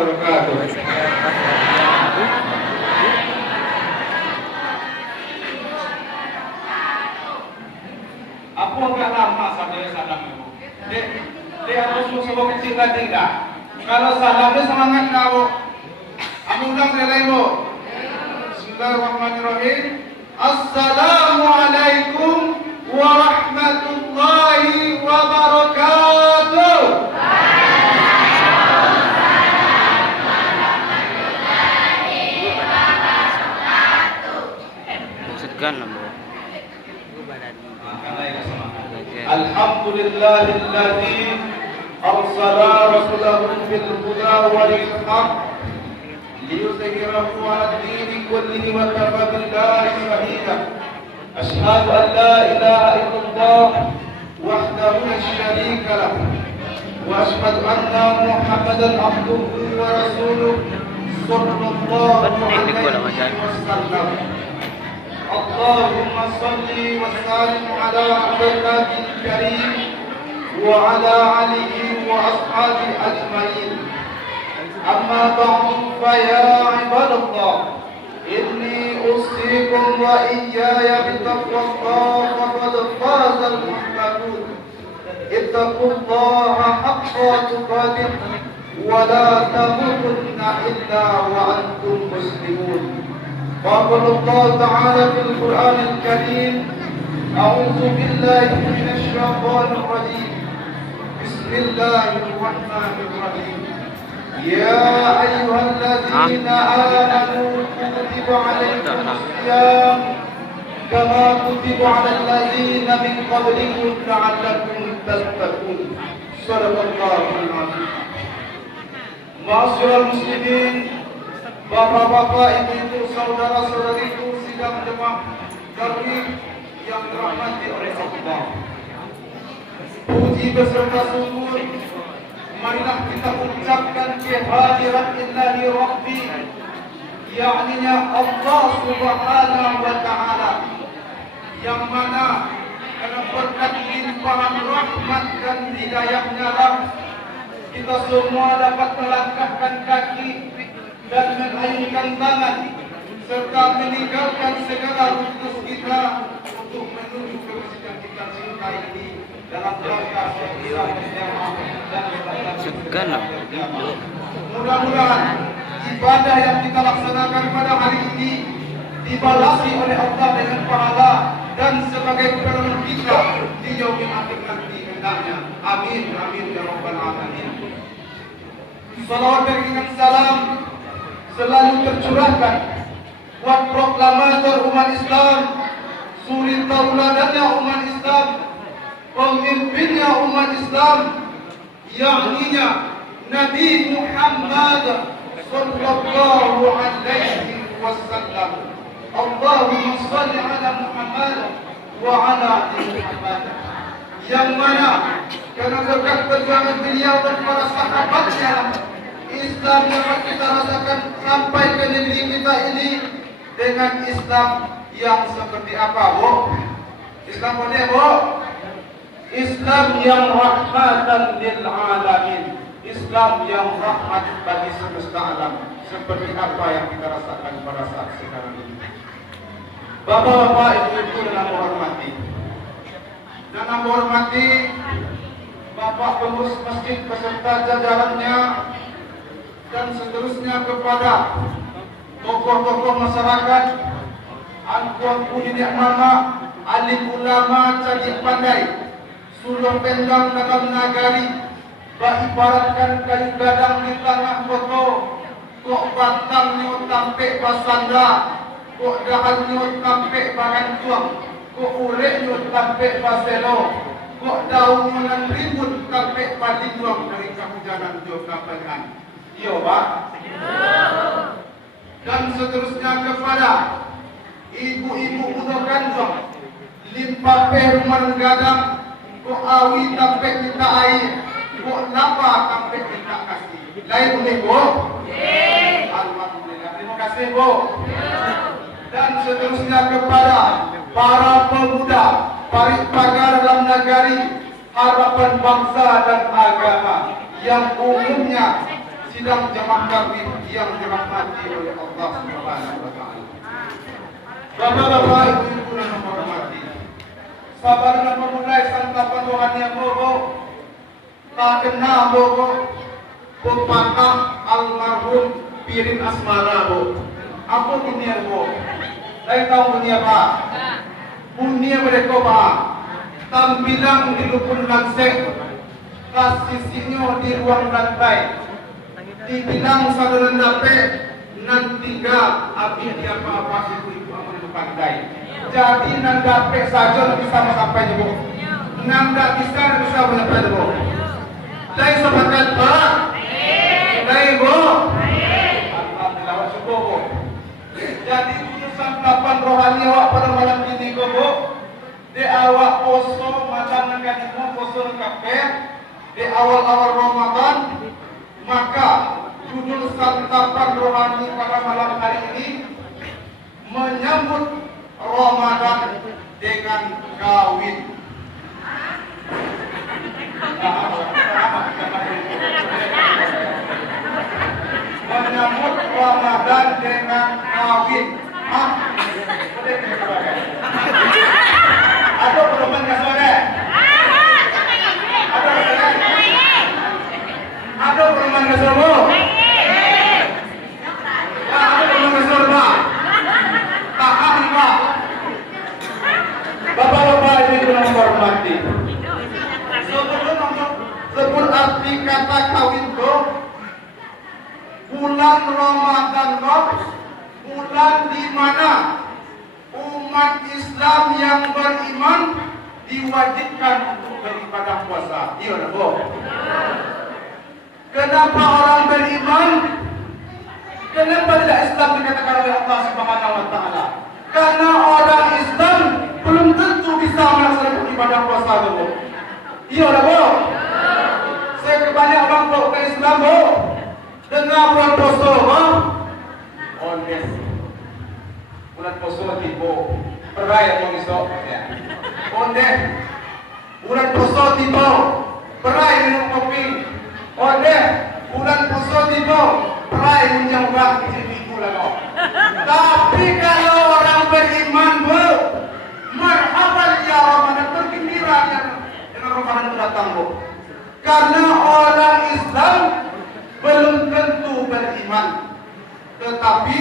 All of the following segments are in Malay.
wabarakatuh. Apa enggak lama sampai salam itu? Dek harus musuh kecil tidak. Kalau salamnya semangat kau. Amin ulang sekali bu. Bismillahirrahmanirrahim. Assalamualaikum warahmatullahi wabarakatuh. Alhamdulillahilladzi arsala rasulahu bil huda wa dinil haqq liyuzhirahu 'ala ad-dini kullihi wa kafa billahi shahida. Asyhadu an la ilaha illallah wahdahu la syarika lah wa asyhadu anna Muhammadan abduhu wa rasuluh sallallahu alaihi wasallam. اللهم صل وسلم على عبدك الكريم وعلى آله وأصحابه أجمعين. أما بعد فيا عباد الله إني أوصيكم وإياي بتقوى الله فقد فاز المتقون. اتقوا الله حق تقاته ولا تموتن إلا وأنتم مسلمون. وقال الله تعالى في القرآن الكريم أعوذ بالله من الشيطان الرجيم بسم الله الرحمن الرحيم يا أيها الذين آمنوا كتب عليكم الصيام كما كتب على الذين من قبلكم لعلكم تتقون. صدق الله العظيم. Ma'asyiral muslimin, bapak-bapak, ibu-ibu, saudara-saudariku sidang jemaah kami yang dirahmati oleh Allah. Puji beserta syukur marilah kita ucapkan kehadiran Ilahi Rabbi, yakninya Allah Subhanahu wa Ta'ala, yang mana karena berkat limpahan rahmat dan hidayahnya lah kita semua dapat melangkahkan kaki dan mengayunkan tangan serta meninggalkan segala rutinitas kita untuk menuju ke masjid yang kita cintai ini dalam rangka sholat dan mudah-mudahan ibadah yang kita laksanakan pada hari ini dibalasi oleh Allah dengan pahala dan sebagai pertolongan kita di yaumil akhir nanti hendaknya. Amin amin ya rabbal alamin. Salawat dan salam selalu tercurahkan buat proklamator umat Islam, suri tauladannya umat Islam, pemimpinnya umat Islam, yakninya Nabi Muhammad sallallahu alaihi wasallam. Allahumma shalli ala Muhammad wa ala ali Muhammad. Yang mana karena berkat perjuangan beliau dan para sahabatnya, Islam dapat kita rasakan sampai ke negeri kita ini dengan Islam yang seperti apa, Bu? Islam boleh, Bu? Islam yang rahmatan lil alamin, Islam yang rahmat bagi semesta alam, seperti apa yang kita rasakan pada saat sekarang ini. Bapak-bapak, ibu-ibu dan hormati, Bapak pengurus masjid beserta jajarannya dan seterusnya, kepada tokoh-tokoh masyarakat, angkuh nenek mama, alim ulama, cadik pandai, suluh pendang dalam nagari, ibaratkan kayu gadang di tengah foto, kok batang nyut tampek pasanda, kok dahan nyut tampek bagan tuang, kok urek nyut tampek paselo, kok daun dengan ribut tampek padi tuang dari kehujanan Jokapekan. Iya, Pak. Dan seterusnya kepada ibu-ibu muda kanjong, limpape rumah gadang, kok awi tampek minta air, kok napa tampek minta kasih. Lain boleh, Bu? Alhamdulillah. Terima kasih, Bu. Dan seterusnya kepada para pemuda, parit pagar dalam negari, harapan bangsa dan agama, yang umumnya sidang jamaah kawin yang dirahmati oleh Allah Subhanahu wa taala. Bapak-bapak, ibu-ibu yang hormati, sabarlah memulai santapan Tuhan yang bobo, tak kena bobo, pepatah almarhum Pirin Asmara bo. Apa dunia bo? Saya tahu dunia apa? Dunia mereka apa? Tampilan di rukun lansek, kasisinya di ruang lantai, dibilang saluran dape, nanti ga abis dia apa-apa ibu-ibu aman di pandai. Jadi nan dape saja bisa sampai bu. Nan tak bisa bisa sampai bu. Saya sepakat pak. Saya bu. Alhamdulillah syukur bu. Jadi urusan 8 rohani awak pada malam ini bu. Di awak poso macam negara poso kafe di awal-awal Ramadan, maka judul santapan rohani pada malam hari ini menyambut Ramadan dengan kawin. Menyambut Ramadan dengan kawin. Ada perubahan ke sore? Ada perubahan ke sore? Ada perubahan ke sore pak? Tahan pak. Bapak-bapak ibu yang hormati, sebelum arti kata kawin itu, bulan Ramadan itu bulan di mana umat Islam yang beriman diwajibkan untuk beribadah puasa. Iya, Bu. Kenapa orang beriman? Kenapa tidak Islam dikatakan oleh Allah Subhanahu wa taala? Karena orang Islam belum tentu bisa melaksanakan ibadah puasa, Bu. Iya, Bu. Saya kebanyakan orang ke Islam, Bu. Dengar bulan puasa, Bu. Ondes. Bulan puasa tiba, perai yang esok. Ondes. Bulan puasa tiba, perai minum kopi. Ondes. Bulan puasa tiba, perai menjauhkan ibu lah. Tapi kalau orang beriman, Bu, marhaban ya Ramadan, bergembira dengan Ramadan itu datang, Bu. Karena orang Islam belum tentu beriman, tetapi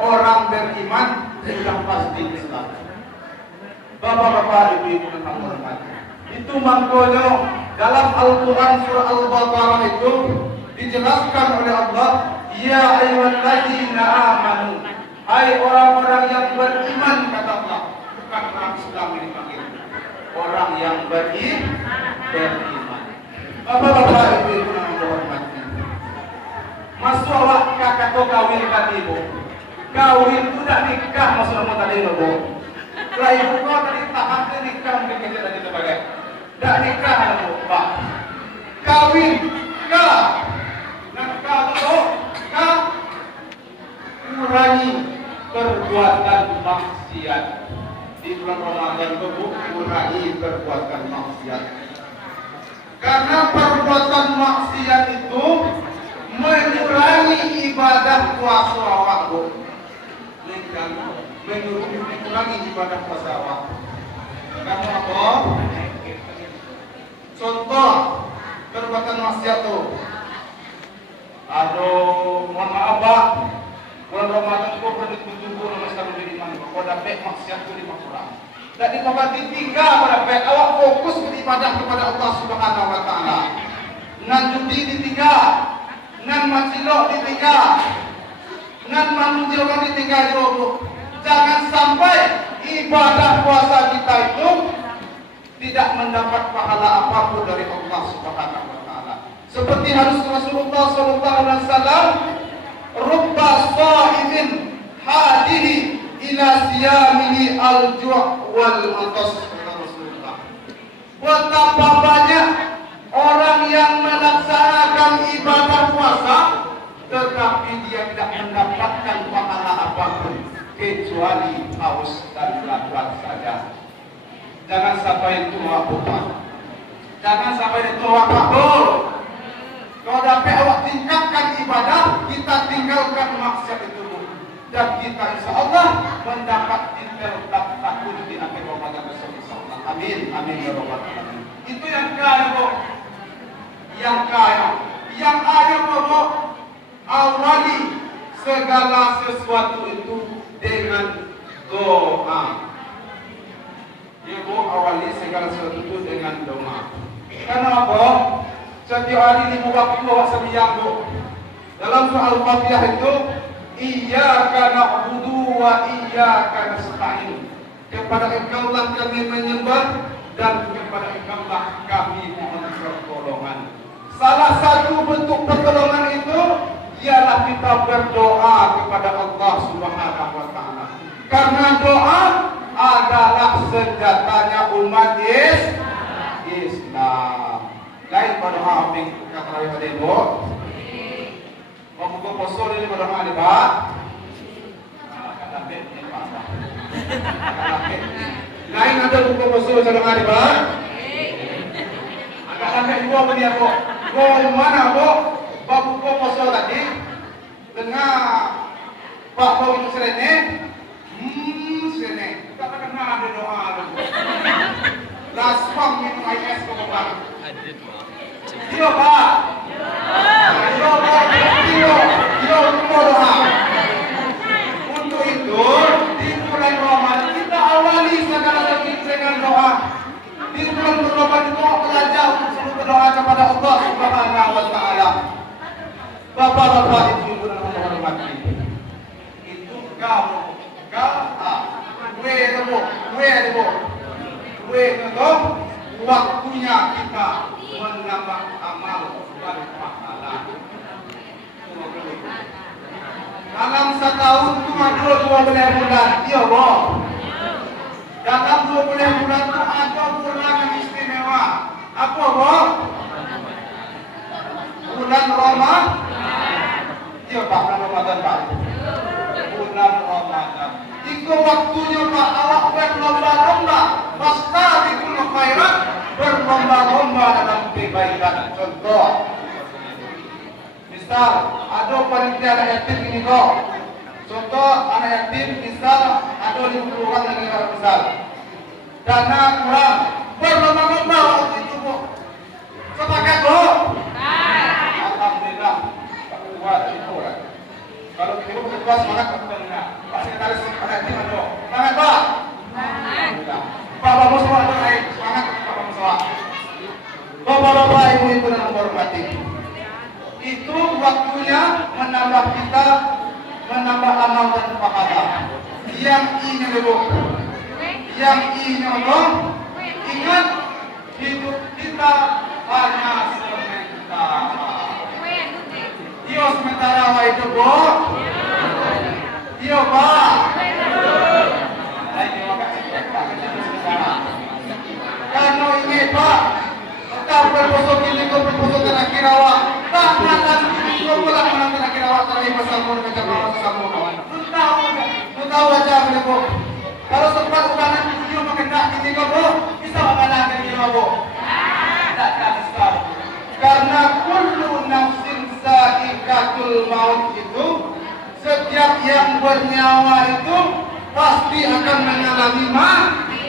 orang beriman sudah pasti Islam. Bapak-bapak, ibu-ibu yang hormati, itu maknanya dalam Al-Quran surah Al-Baqarah itu dijelaskan oleh Allah, ya ayyuhalladzina amanu, hai orang-orang yang beriman, kata Allah. Bukan orang Islam ini panggil, orang yang beriman. Bapak-bapak, ibu-ibu yang hormati, masuk awak kakak kawin tadi, Bu. Kawin itu tidak nikah, maksudnya tadi, Bu. Setelah ibu kau tadi tahan ke nikah, mungkin kita tadi sebagai tidak nikah, Bu, Pak. Kawin, kah? Nakah itu, kah? Kurangi perbuatan maksiat. Di bulan Ramadan itu, Bu, kurangi perbuatan maksiat. Karena perbuatan maksiat itu mengurangi ibadah puasa awak, Bu. Mengurangi ibadah puasa awak. Kamu apa? Contoh perbuatan maksiat tu. Aduh, mohon maaf Pak. Bulan Ramadan itu bertunggu nama sekali di iman. Kau dapat maksiat tu 5 orang. Dan di tempat ditinggal pada awak fokus beribadah kepada Allah Subhanahu wa taala. Nan judi ditinggal, nan macilok ditinggal, nan manunjukkan ditinggal juga. Jangan sampai ibadah puasa kita itu tidak mendapat pahala apapun dari Allah Subhanahu wa taala. Seperti hadis Rasulullah sallallahu alaihi wasallam, rubba sha'imin hadihi ila siyamihi al-ju' wal atas. Rasulullah. Betapa banyak orang yang melaksanakan ibadah puasa tetapi dia tidak mendapatkan pahala apapun kecuali haus dan lapar saja. Jangan sampai itu wabuk. Jangan sampai itu wabuk. Kalau dapat awak tingkatkan ibadah, kita tinggalkan maksiat itu, Bu. Dan kita insya Allah mendapat intel takut di akhir Ramadan besok insya Allah. Amin, amin ya rabbal alamin. Itu yang kaya, Bu. Yang kaya, yang ayam, Bu. Awali segala sesuatu itu dengan doa. Ya, Bu, awali segala sesuatu itu dengan doa. Kenapa? Setiap hari 5 waktu awak sembahyang, Bu. Dalam surah Al-Fatihah itu, iyyaka na'budu wa iyyaka nasta'in. Kepada Engkau lah kami menyembah dan kepada Engkau lah kami mohon pertolongan. Salah satu bentuk pertolongan itu ialah kita berdoa kepada Allah Subhanahu wa taala. Karena doa adalah senjatanya umat Islam. Lain berdoa ping kata ada ibu. Mau buka poso ini berdoa ni Pak. Kata ben ni Pak. Lain ada buka poso berdoa ni Pak. Agak sampai ibu apa dia, Bu? Mau mana, Bu? Pak buka poso tadi dengan Pak Bau itu serene. Serene. Kita kenal ada doa dulu. Langsung minum air es ke Bapak. Iya, Pak. Iya, Pak. Iya, doa. Untuk itu, di bulan Ramadan kita awali segala sesuatu dengan doa. Di bulan Ramadan itu belajar untuk berdoa kepada Allah Subhanahu wa taala. Bapak-bapak ibu dan hormati. Itu kamu, waktunya kita menambah amal dan pahala. Dalam setahun cuma 12 bulan, iya, Bu. Dalam 12 bulan itu ada bulan yang istimewa. Apa, Bu? Bulan Ramadan. Iya, Pak, bulan Ramadan, Pak. Bulan Ramadan. Itu waktunya, Pak, awak berlomba-lomba. Fastabiqul khairat, berlomba-lomba dalam kebaikan. Contoh, misal ada panitia anak yatim ini kok. Contoh anak yatim, misal ada 50 orang lagi kalau misal. Dana kurang, berlomba-lomba waktu itu, Bu. Sepakat, Bu? Alhamdulillah. Buat itu orang. Kalau kita ketua semangat kita enggak. Pak Sekretaris anak yatim ada. Semangat, Pak. Alhamdulillah. Bapak semua ada naik semangat, Bapak semua. Bapak-bapak, ibu-ibu yang hormati. Itu waktunya menambah kita, menambah amal dan pahala. Yang ini dulu, yang ini Allah. Ingat, hidup kita hanya sementara. Iya sementara, Pak itu, Bu. Iya, Pak. Karena ini, Pak, kita berposok ini ke berposok terakhir awak. Tak makan ini kau pulang makan terakhir awak terakhir pasal pun macam awak sesama kawan. Tahu aja, Bu. Kalau sempat ulangan video mengendak ini kau, Bu, bisa mengendak ini kau, Bu. Tak bisa. Karena kullu nafsin za'iqatul maut itu, setiap yang bernyawa itu pasti akan mengalami mati.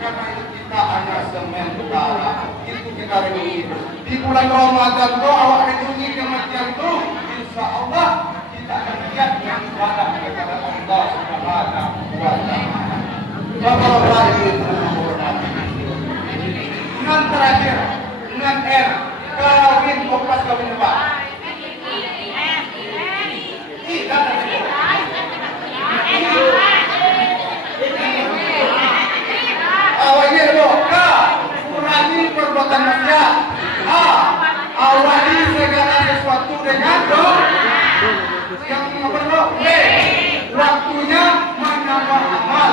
Karena itu kita hanya sementara. Itu kita renungi. Di bulan Ramadan itu awak renungi kematian itu, insya Allah kita akan lihat yang ibadah kepada Allah Subhanahu wa taala. Bapak-bapak ibu yang hormati. Dengan terakhir, dengan kawin pas kawin apa? Awalnya dulu, kurangi perbuatan maksiat. Awali segala sesuatu dengan doa. Yang apa dulu? Waktunya menambah amal.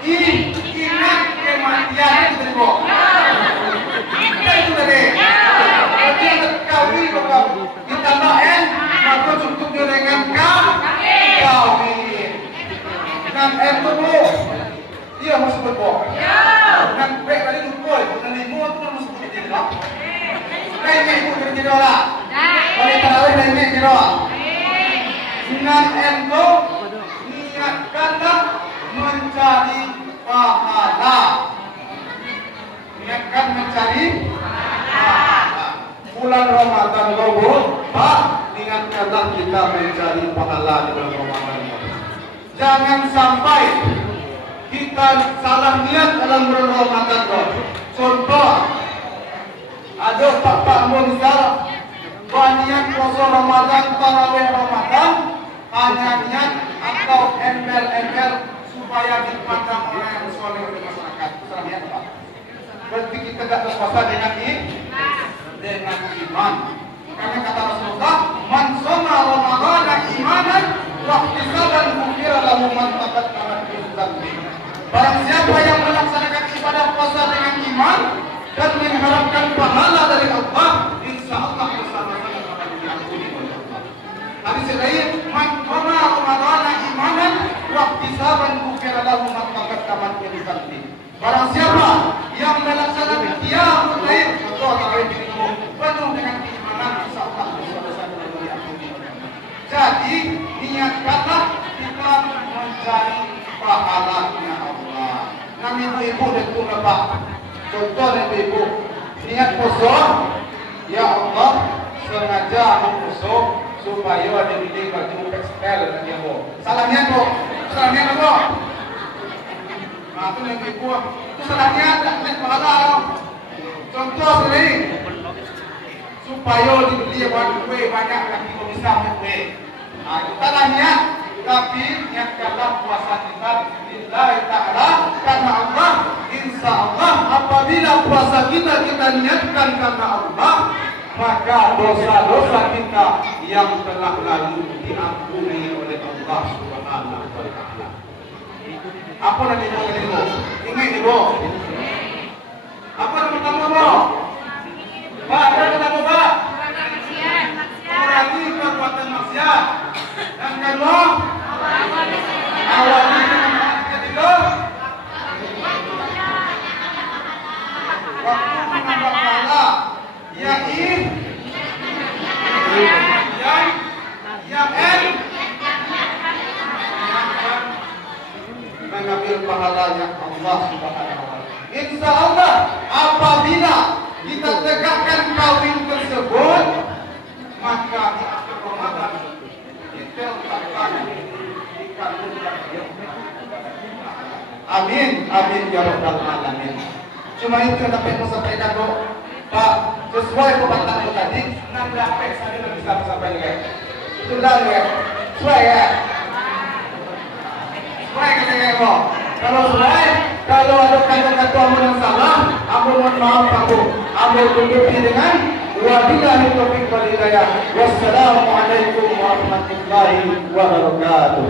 Ingat kematian itu dulu. Itu tadi. Jadi kawin bapak ditambah maka cukupnya dengan kawin. Dengan itu bu. Iya masuk betul. Dengan baik tadi dulu. Dengan lima itu masuk betul. Lainnya ibu berjiro lah. Kalau tarawih lainnya jiro. Dengan endo niatkanlah mencari pahala. Niatkan mencari pahala. Bulan Ramadan logo, Pak, niatkanlah kita mencari pahala di bulan Ramadan. Jangan sampai kita salah niat dalam bulan Ramadan. Contoh, ada pak misal niat puasa Ramadan, tarawih Ramadan, hanya niat atau embel-embel supaya dipandang oleh yang soleh di masyarakat. Salah niat Pak. Berarti kita tidak berpuasa dengan iman. Karena kata Rasulullah, man shoma Ramadana imanan wa ihtisaban ghufira lahu ma taqaddama min dzambi. Barang siapa yang melaksanakan ibadah puasa dengan iman dan mengharapkan pahala dari Allah, insya Allah bersama-sama akan diampuni oleh Allah. Hadis lain, man shoma Ramadana imanan wa ihtisaban ghufira lahu ma taqaddama min dzambi. Barang siapa yang melaksanakan qiyamul lail atau tarawih penuh dengan keimanan, insya Allah bersama-sama akan diampuni. Jadi niatkanlah kita mencari pahalanya Allah. Nah, ibu-ibu dan bapak, contoh ibu-ibu niat puasa, ya Allah sengaja puasa supaya ada beli baju tekstil dan dia mau. Salahnya kok, salahnya kok. Nah, itu yang ibu, itu salahnya tak niat pahala. Contoh sering supaya dibeli kue banyak lagi bisa kue. Nah, itu salahnya. Tapi niatkanlah puasa kita lillahi ta'ala karena Allah. Insya Allah apabila puasa kita niatkan karena Allah, maka dosa-dosa kita yang telah lalu diampuni oleh Allah Subhanahu wa ta'ala. Apa yang ibu? Ingat ibu? Apa yang pertama ibu? Pak, apa yang pertama Pak? Kurangi perbuatan maksiat. Yang kedua, awali dengan ketiga, waktu menambah pahala, mengambil pahalanya Allah Subhanahu wa ta'ala. Insya Allah apabila kita tegakkan kawin tersebut, maka di akhir Ramadan kita akan dikabulkan. Amin, amin ya rabbal alamin. Cuma itu yang dapat saya sampaikan kok, Pak. Sesuai pembahasan tadi, nanti apa yang saya bisa sampaikan ya? Sudah ya, sesuai ya. Sesuai katanya kok. Kalau sesuai, kalau ada kata-kata amun yang salah, amun mohon maaf aku. Amun tutupi dengan wabillahi taufiq wal hidayah. Wassalamualaikum warahmatullahi wabarakatuh.